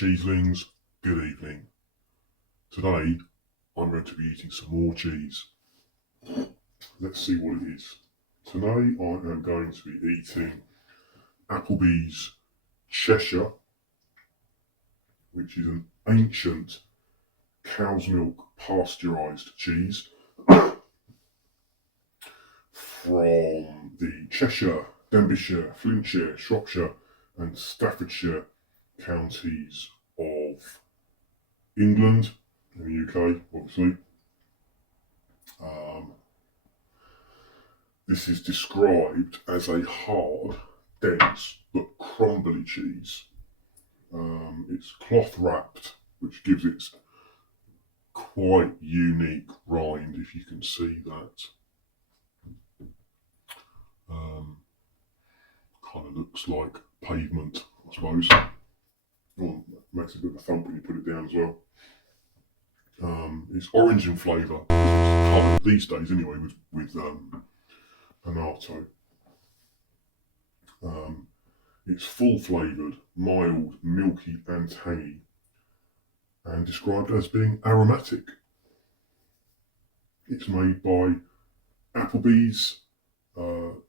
cheeselings, good evening. Today I'm going to be eating some more cheese. Let's see what it is. Today I am going to be eating Applebys Cheshire, which is an ancient cow's milk pasteurised cheese from the Cheshire, Denbighshire, Flintshire, Shropshire and Staffordshire counties of England, in the UK obviously. This is described as a hard, dense but crumbly cheese. It's cloth wrapped, which gives it quite unique rind, if you can see that. Kind of looks like pavement, I suppose. Oh, makes a bit of a thump when you put it down as well. It's orange in flavour, coloured these days anyway with annatto. It's full flavoured, mild, milky and tangy, and described as being aromatic. It's made by Applebys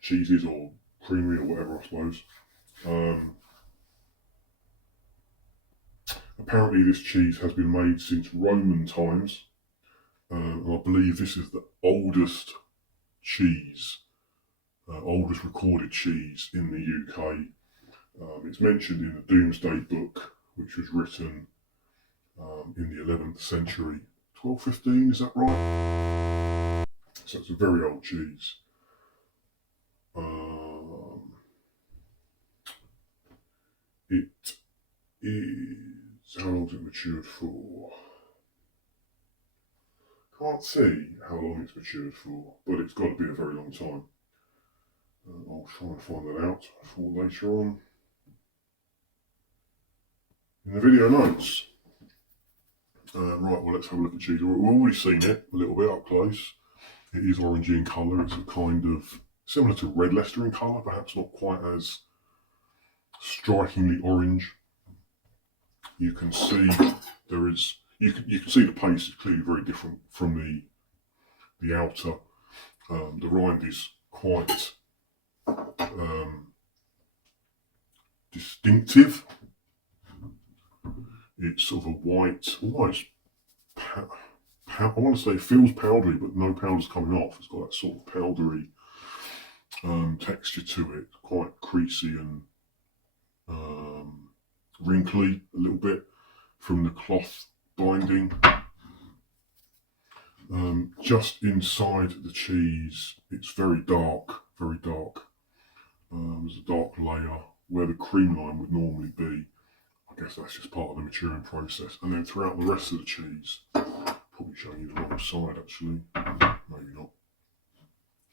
cheeses or creamery or whatever, I suppose. Apparently this cheese has been made since Roman times, and I believe this is the oldest cheese, oldest recorded cheese in the UK. It's mentioned in the Domesday Book, which was written in the 11th century, 1215, is that right? So it's a very old cheese. It is, how long has it matured for? Can't see how long it's matured for, but it's got to be a very long time. I'll try and find that out for later on in the video notes. Right, well, let's have a look at cheese. We've already seen it a little bit up close. It is orangey in colour. It's a kind of similar to red Leicester in colour, perhaps not quite as strikingly orange. You can see there is. You can see the paste is clearly very different from the outer. The rind is quite distinctive. It's sort of a white, almost, I want to say it feels powdery, but no powder's coming off. It's got that sort of powdery texture to it, quite creasy and wrinkly a little bit from the cloth binding. Just inside the cheese, it's very dark, very dark. There's a dark layer where the cream line would normally be. I guess that's just part of the maturing process. And then throughout the rest of the cheese, probably showing you the wrong side actually, maybe not.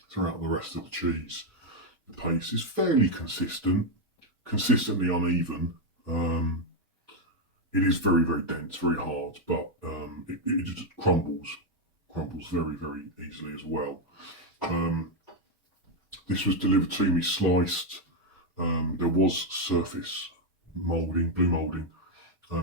Throughout the rest of the cheese, the paste is fairly consistent, consistently uneven. It is very, very dense, very hard, but it just crumbles very, very easily as well. This was delivered to me sliced. There was surface moulding, blue moulding,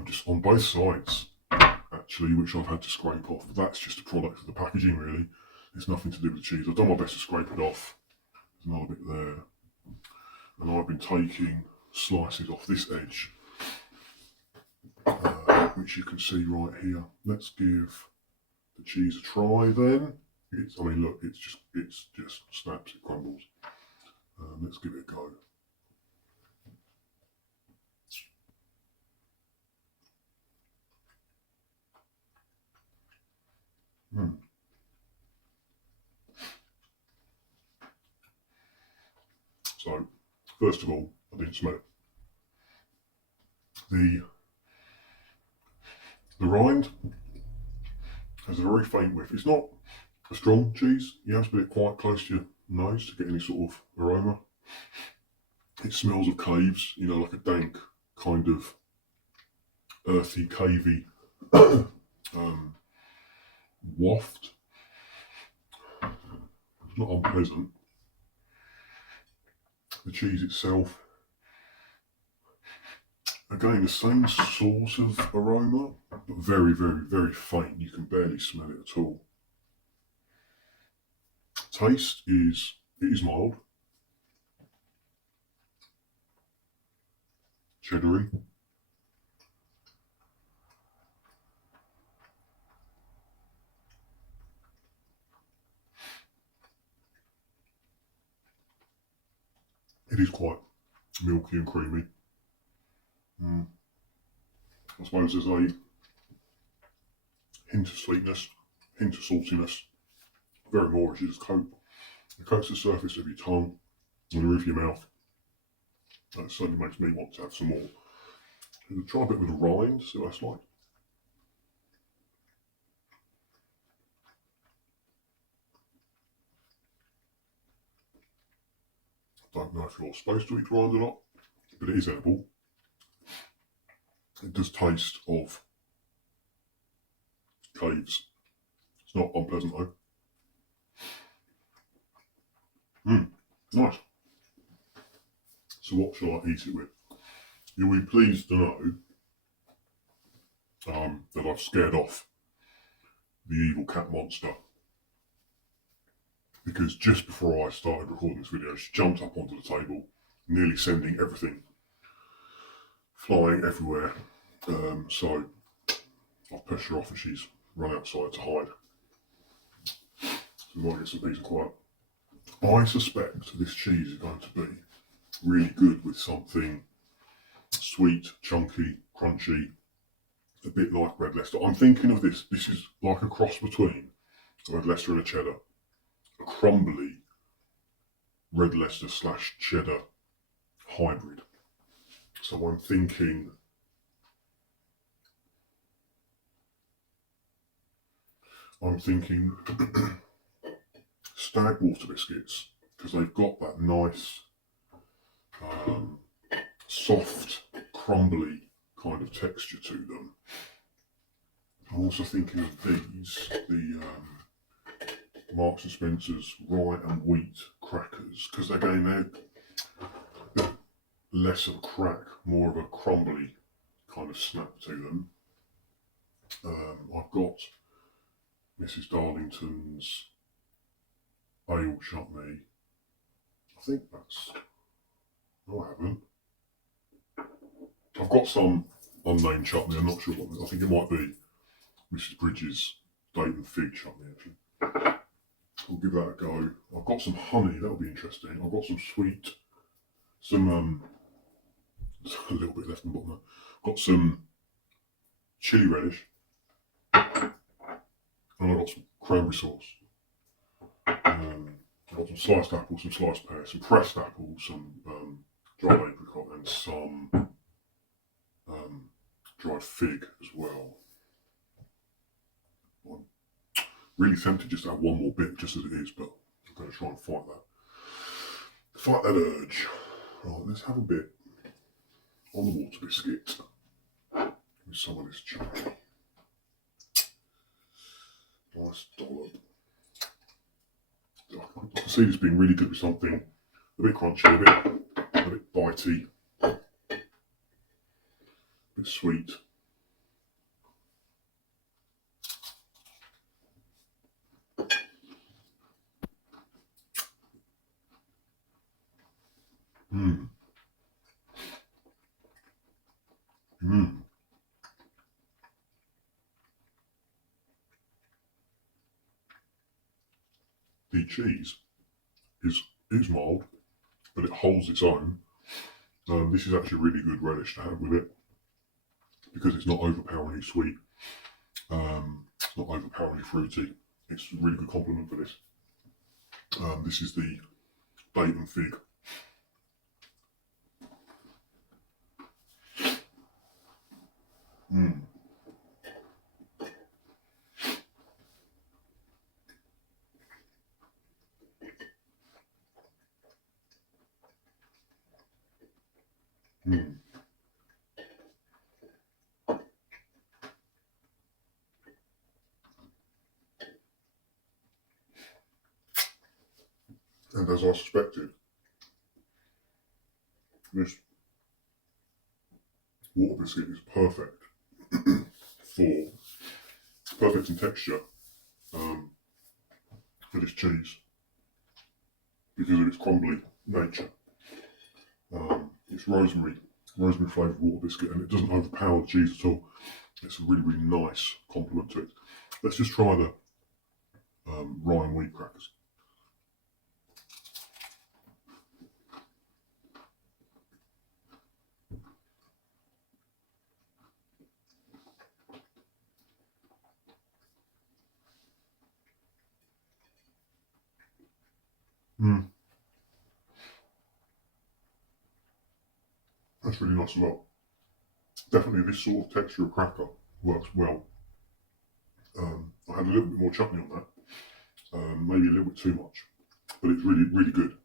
just on both sides actually, which I've had to scrape off. That's just a product of the packaging really. It's nothing to do with the cheese. I've done my best to scrape it off. There's another bit there. And I've been taking slices off this edge, which you can see right here. Let's give the cheese a try then. I mean look, it's just snaps, it crumbles. Let's give it a go. So, first of all, I didn't smell it. The rind has a very faint whiff. It's not a strong cheese. You have to put it quite close to your nose to get any sort of aroma. It smells of caves, you know, like a dank kind of earthy, cavey waft. It's not unpleasant. The cheese itself Again, the same sort of aroma, but very, very, very faint. You can barely smell it at all. Taste is, it is mild. Cheddary. It is quite milky and creamy. I suppose there's a hint of sweetness, hint of saltiness, very more as you just coat. It coats the surface of your tongue and the roof of your mouth. That certainly makes me want to have some more. I'll try a bit with a rind, see what that's like. Don't know if you're supposed to eat rind or not, but it is edible. It does taste of caves. It's not unpleasant though. Nice. So what shall I eat it with? You'll be pleased to know that I've scared off the evil cat monster, because just before I started recording this video, she jumped up onto the table, nearly sending everything flying everywhere. So I've pushed her off and she's run outside to hide. So we might get some peace and quiet. I suspect this cheese is going to be really good with something sweet, chunky, crunchy, a bit like Red Leicester. I'm thinking of this is like a cross between a Red Leicester and a cheddar. A crumbly Red Leicester / cheddar hybrid. So I'm thinking stag water biscuits, because they've got that nice soft, crumbly kind of texture to them. I'm also thinking of these, the Marks and Spencer's rye and wheat crackers, because again they're less of a crack, more of a crumbly kind of snap to them. I've got Mrs. Darlington's ale chutney. I think that's... No, I haven't. I've got some unnamed chutney, I'm not sure what... I think it might be Mrs. Bridges' date and fig chutney, actually. I'll give that a go. I've got some honey, that'll be interesting. I've got some sweet, some, a little bit left in the bottom there. I've got some chilli relish, and I've got some cranberry sauce. I've got some sliced apples, some sliced pears, some pressed apples, some dried apricot, and some dried fig as well. I'm really tempted just to have one more bit, just as it is, but I'm going to try and fight that urge. Right, let's have a bit on the water biscuit with some of this chutney. Nice dollop. I can see this being really good with something a bit crunchy, a bit bitey, a bit sweet. The cheese is mild, but it holds its own. This is actually a really good relish to have with it, because it's not overpoweringly sweet. It's not overpoweringly fruity. It's a really good complement for this. This is the date and fig. And as I suspected, this water biscuit is perfect perfect in texture for this cheese because of its crumbly nature. It's rosemary flavoured water biscuit, and it doesn't overpower the cheese at all. It's a really, really nice complement to it. Let's just try the rye and wheat crackers. That's really nice as well. Definitely this sort of texture of cracker works well. I had a little bit more chutney on that, maybe a little bit too much, but it's really, really good.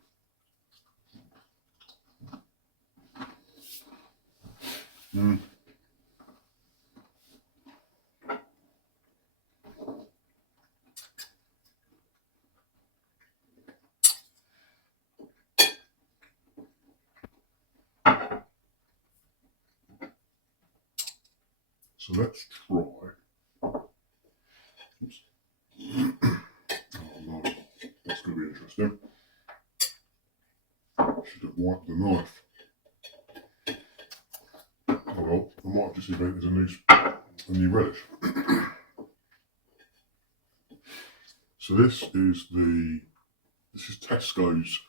So let's try. Oops. Oh no, that's going to be interesting. Should have wiped the knife. Oh well, I might have just invented a new relish. So this is Tesco's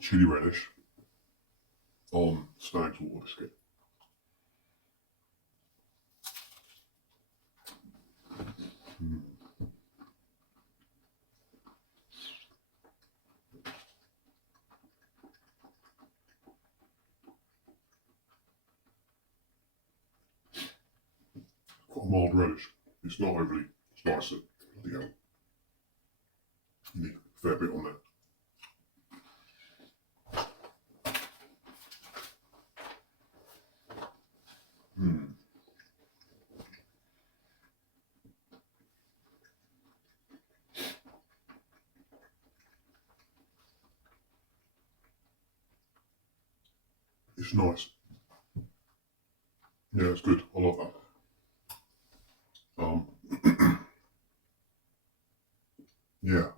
chili relish on Stag's water biscuit. Quite a mild relish. It's not overly spicy. You need a fair bit on there. It's nice. Yeah, it's good. I like that. Yeah.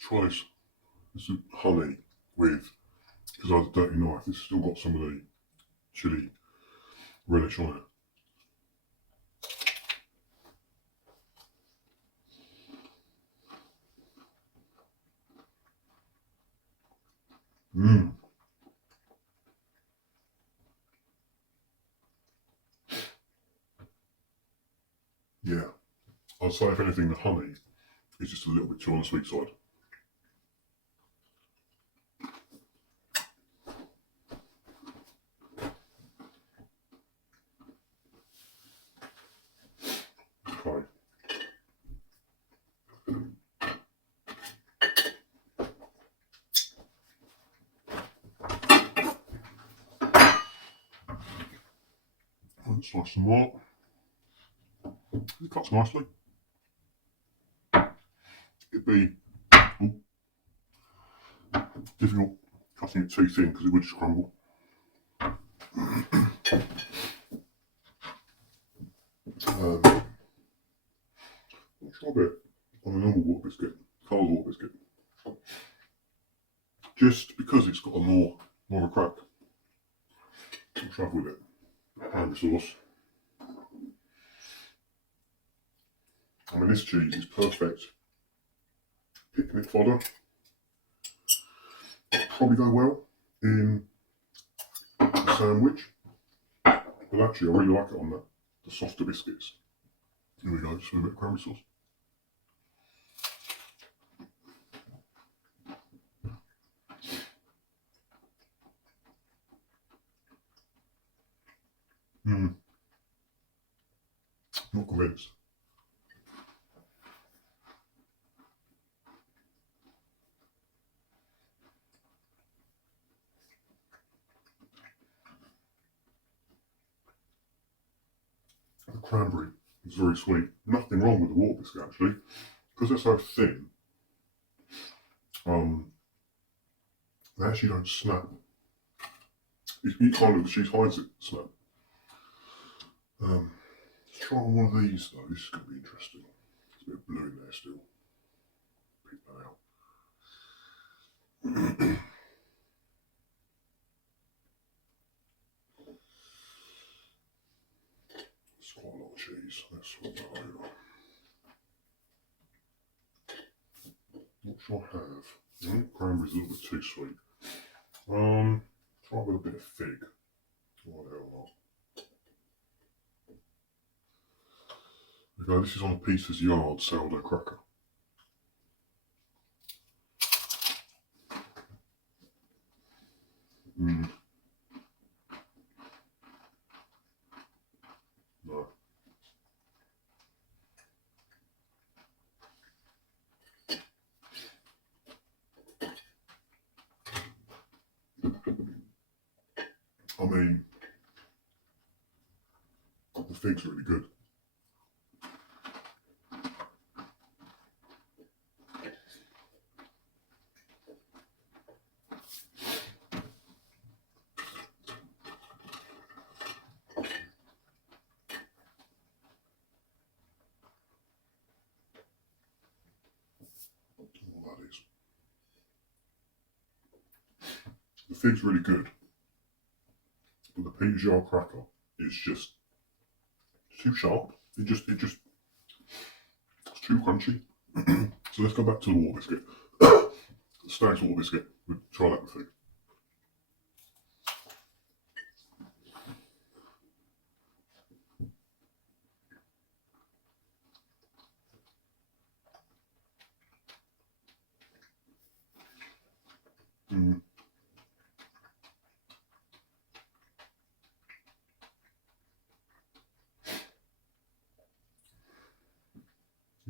Try this. This is honey with, because I had a dirty knife, it's still got some of the chili relish on it. Yeah. I'd say if anything, the honey is just a little bit too on the sweet side. Okay. Let's slice some more. It cuts nicely. It'd be difficult cutting it too thin because it would just crumble. I'll try a bit on a normal water biscuit, cold water biscuit. Just because it's got more of a crack. I'll travel with it. And the sauce. I mean, this cheese is perfect picnic fodder. It'll probably go well in a sandwich. But actually, I really like it on the softer biscuits. Here we go, just with a bit of cranberry sauce. Not convinced. The cranberry is very sweet. Nothing wrong with the water biscuit actually, because they're so thin. They actually don't snap. You can't look, the cheese hides it, snap. Let's try one of these though, this is going to be interesting. There's a bit of blue in there still. Pick that out. It's quite a lot of cheese. Let's swap that over. What should I have? Cranberry's a little bit too sweet. Try with a bit of fig. Why the hell not? Okay, this is on a Peter's Yard sourdough cracker. No. I mean, the fig's really good. What that is. The fig's really good. But the Peter's Yard cracker is just too sharp. It's too crunchy. So let's go back to the water biscuit. Stags water biscuit. We'll try that with fig.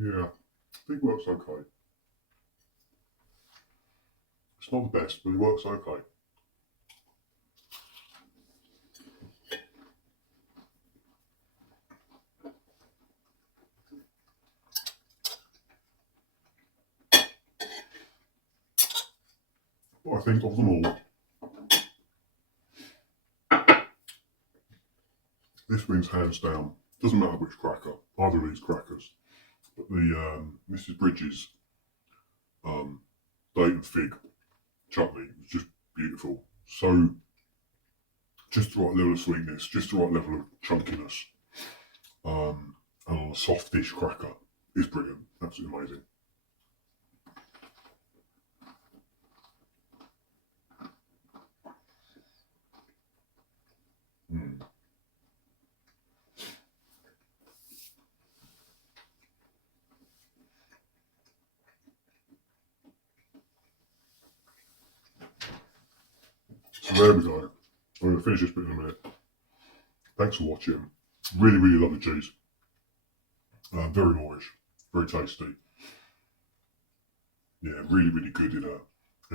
Yeah, fig works okay. It's not the best, but it works okay. But I think of them all, this wins hands down. Doesn't matter which cracker, either of these crackers. But the Mrs. Bridges date and fig chutney is just beautiful. So, just the right level of sweetness, just the right level of chunkiness. And on a soft dish cracker is brilliant. Absolutely amazing. So there we go. I'm going to finish this bit in a minute. Thanks for watching. Really, really love the cheese. Very moreish, very tasty. Yeah, really, really good in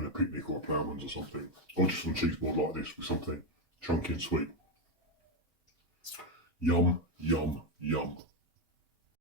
a picnic or a Ploughman's or something. Or just on a cheese board like this with something chunky and sweet. Yum, yum, yum.